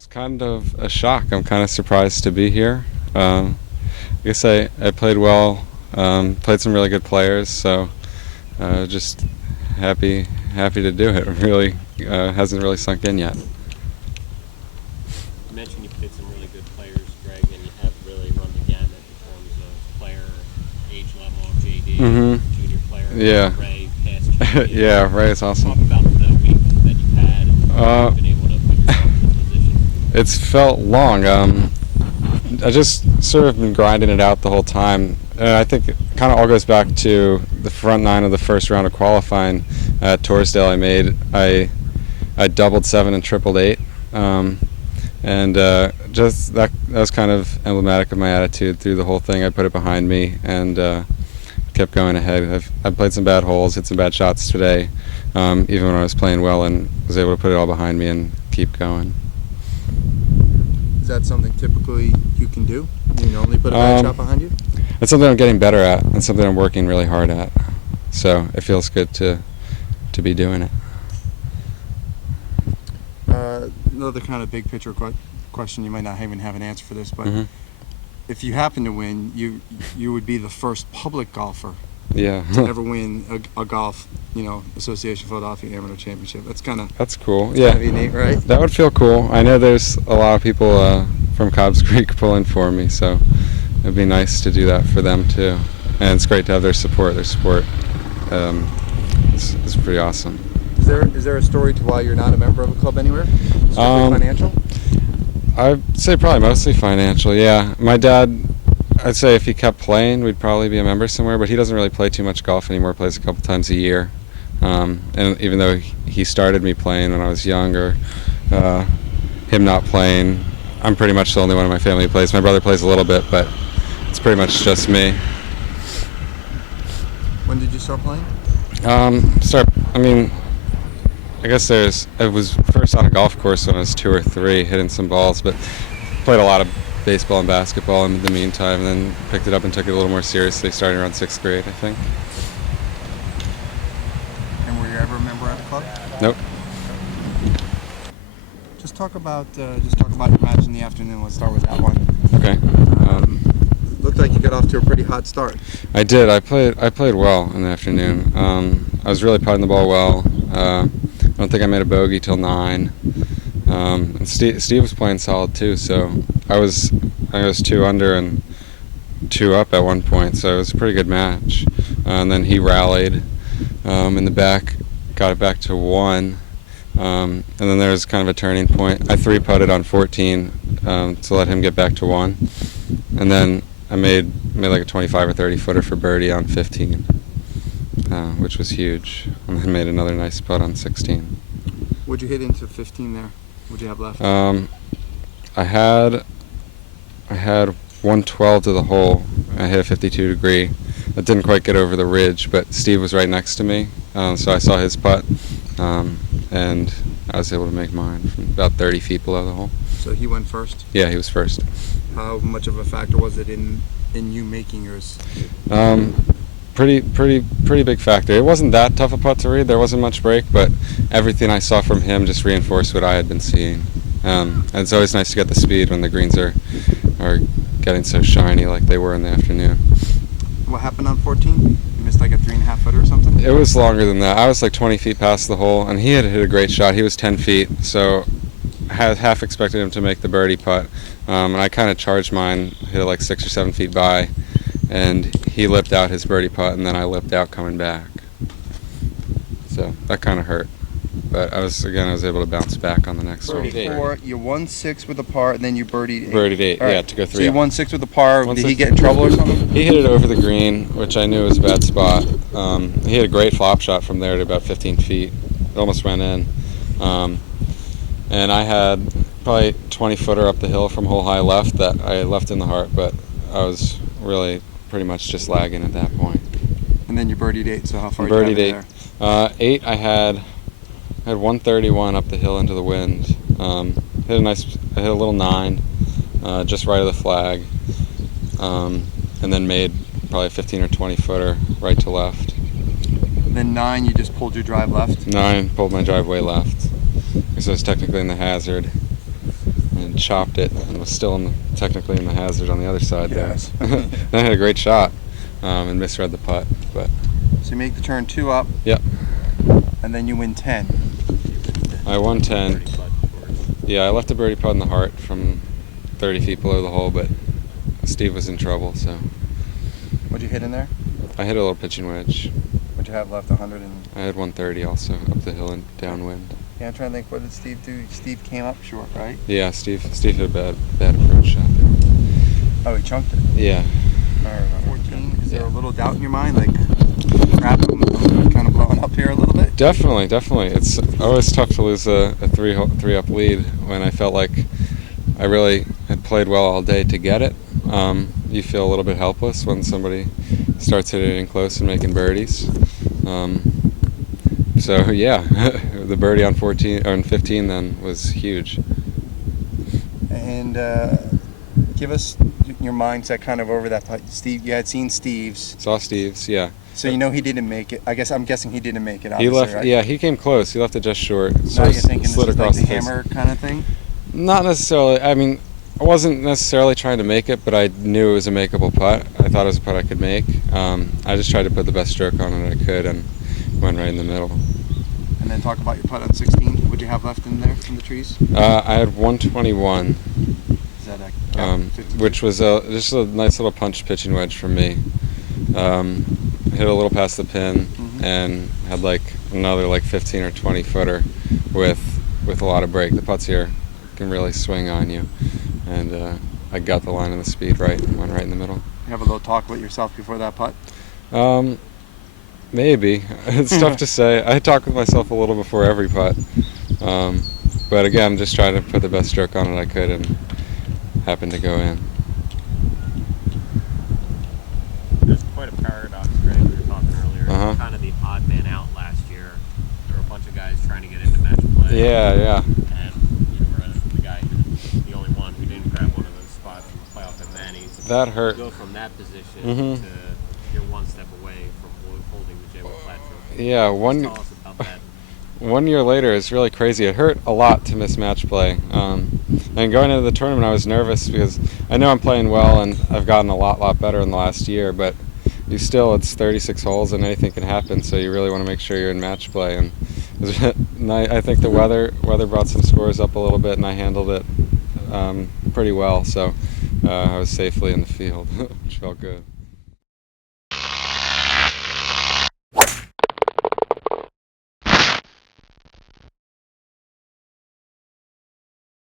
It's kind of a shock. I'm kind of surprised to be here. I guess I played well, played some really good players, so just happy to do it. Really hasn't really sunk in yet. You mentioned you played some really good players, Greg, and you have really run the gamut in terms of player, age level, JD, junior player, Yeah. Ray, past champion. Yeah, Ray is awesome. Talk about the week that you've had and how you've been able to put yourself in this position. It's felt long. I just sort of been grinding it out the whole time. I think it kind of all goes back to the front nine of the first round of qualifying at Torresdale. I doubled 7 and tripled 8, and just that was kind of emblematic of my attitude through the whole thing. I put it behind me and kept going ahead. I've played some bad holes, hit some bad shots today, even when I was playing well, and was able to put it all behind me and keep going. Is that something typically you can do? You normally put a bad shot behind you? It's something I'm getting better at, and something I'm working really hard at. So it feels good to be doing it. Another kind of big picture question. You might not even have an answer for this, but Mm-hmm. if you happen to win, you would be the first public golfer Yeah. to ever win a golf, Association Philadelphia Amateur Championship. That's cool. Yeah. Kind of neat, right? That would feel cool. I know there's a lot of people from Cobbs Creek pulling for me, so it'd be nice to do that for them too. And it's great to have their support. Their support is pretty awesome. Is there a story to why you're not a member of a club anywhere? Strictly financial? I'd say probably mostly financial, yeah. My dad, I'd say if he kept playing, we'd probably be a member somewhere, but he doesn't really play too much golf anymore, plays a couple times a year. And even though he started me playing when I was younger, him not playing, I'm pretty much the only one in my family who plays. My brother plays a little bit, but it's pretty much just me. When did you start playing? I guess I was first on a golf course when I was 2 or 3, hitting some balls, but played a lot of baseball and basketball in the meantime, and then picked it up and took it a little more seriously starting around 6th grade, I think. And were you ever a member at the club? Nope. Just talk about your match in the afternoon. Let's start with that one. Okay. Looked like you got off to a pretty hot start. I did. I played well in the afternoon. I was really putting the ball well. I don't think I made a bogey till 9. And Steve was playing solid too, so I was 2 under and 2 up at one point, so it was a pretty good match. And then he rallied in the back, got it back to 1. And then there was kind of a turning point. I 3-putted on 14 to let him get back to 1. And then I made like a 25 or 30 footer for birdie on 15, which was huge. And then made another nice putt on 16. What'd you hit into 15 there? What'd you have left? I had 112 to the hole. I hit a 52 degree. That didn't quite get over the ridge, but Steve was right next to me, so I saw his putt, and I was able to make mine from about 30 feet below the hole. So he went first? Yeah, he was first. How much of a factor was it in you making yours? Pretty big factor. It wasn't that tough a putt to read. There wasn't much break, but everything I saw from him just reinforced what I had been seeing. And it's always nice to get the speed when the greens are getting so shiny like they were in the afternoon. What happened on 14? You missed like a 3.5 footer or something? It was longer than that. I was like 20 feet past the hole, and he had hit a great shot. He was 10 feet, so I had half expected him to make the birdie putt. And I kind of charged mine, hit it like 6 or 7 feet by, and he lipped out his birdie putt, and then I lipped out coming back. So that kind of hurt. But I was able to bounce back on the next one. Birdied 4, you won 6 with a par, and then you birdied 8. Birdied 8, Right. yeah, to go 3. So you won 6 with a par. Won Did he 6. get in trouble or something? He hit it over the green, which I knew was a bad spot. He had a great flop shot from there to about 15 feet. It almost went in. And I had probably 20-footer up the hill from hole high left that I left in the heart, but I was really pretty much just lagging at that point. And then you birdied 8, so how far did you have Birdied 8. there? 8, I had 131 up the hill into the wind. I hit a little 9, just right of the flag, and then made probably a 15 or 20-footer right to left. Then 9, you just pulled your drive left. 9, pulled my driveway left, because I was technically in the hazard. and chopped it, and was still technically in the hazard on the other side Yes. there. Then I had a great shot and misread the putt, but So you make the turn 2 up. Yep. And then you win 10. I won 10. Birdie putt towards- Yeah, I left a birdie putt in the heart from 30 feet below the hole, but Steve was in trouble, so What'd you hit in there? I hit a little pitching wedge. What'd you have left? 100 and. I had 130 also up the hill and downwind. Yeah, I'm trying to think. What did Steve do? Steve came up short, right? Yeah, Steve hit a bad approach shot there. Oh, he chunked it. Yeah. All right, 14. Is there Yeah. a little doubt in your mind, like, crap, I'm kind of blowing up here a little bit? Definitely. It's always tough to lose a three up lead when I felt like I really had played well all day to get it. You feel a little bit helpless when somebody starts hitting it in close and making birdies. So yeah, the birdie on 14 or on 15 then was huge. And give us your mindset kind of over that putt. Steve, you had seen Steve's, Saw Steve's, yeah. so you know he didn't make it. I'm guessing he didn't make it. He Obviously, left. right? Yeah, he came close. He left it just short. Now Sort you're of thinking this slid is like across the the face. hammer kind of thing. Not necessarily. I mean, I wasn't necessarily trying to make it, but I knew it was a makeable putt. I thought it was a putt I could make. I just tried to put the best stroke on it I could and went right in the middle. And then talk about your putt on 16. What'd you have left in there from the trees? I had 121, Is that a 52? which was just a nice little punch pitching wedge from me. Hit a little past the pin and had like another like 15 or 20 footer with a lot of break. The putts here can really swing on you, and I got the line and the speed right and went right in the middle. You have a little talk with yourself before that putt. Maybe. It's tough to say. I talk with myself a little before every putt. But again, I'm just trying to put the best stroke on it I could and happened to go in. There's quite a paradox, Greg. We were talking earlier. Uh-huh. You're kind of the odd man out last year. There were a bunch of guys trying to get into match play. Yeah. And you were the guy, the only one who didn't grab one of those spots in the playoff at Manny's. That hurt. You go from that position Mhm. to you're one step away from holding the J. Will Platt Trophy. Yeah, Tell us about that. 1 year later is really crazy. It hurt a lot to miss match play. And going into the tournament, I was nervous because I know I'm playing well and I've gotten a lot better in the last year, but it's 36 holes and anything can happen, so you really want to make sure you're in match play. And I think the weather brought some scores up a little bit, and I handled it pretty well, so I was safely in the field, which felt good.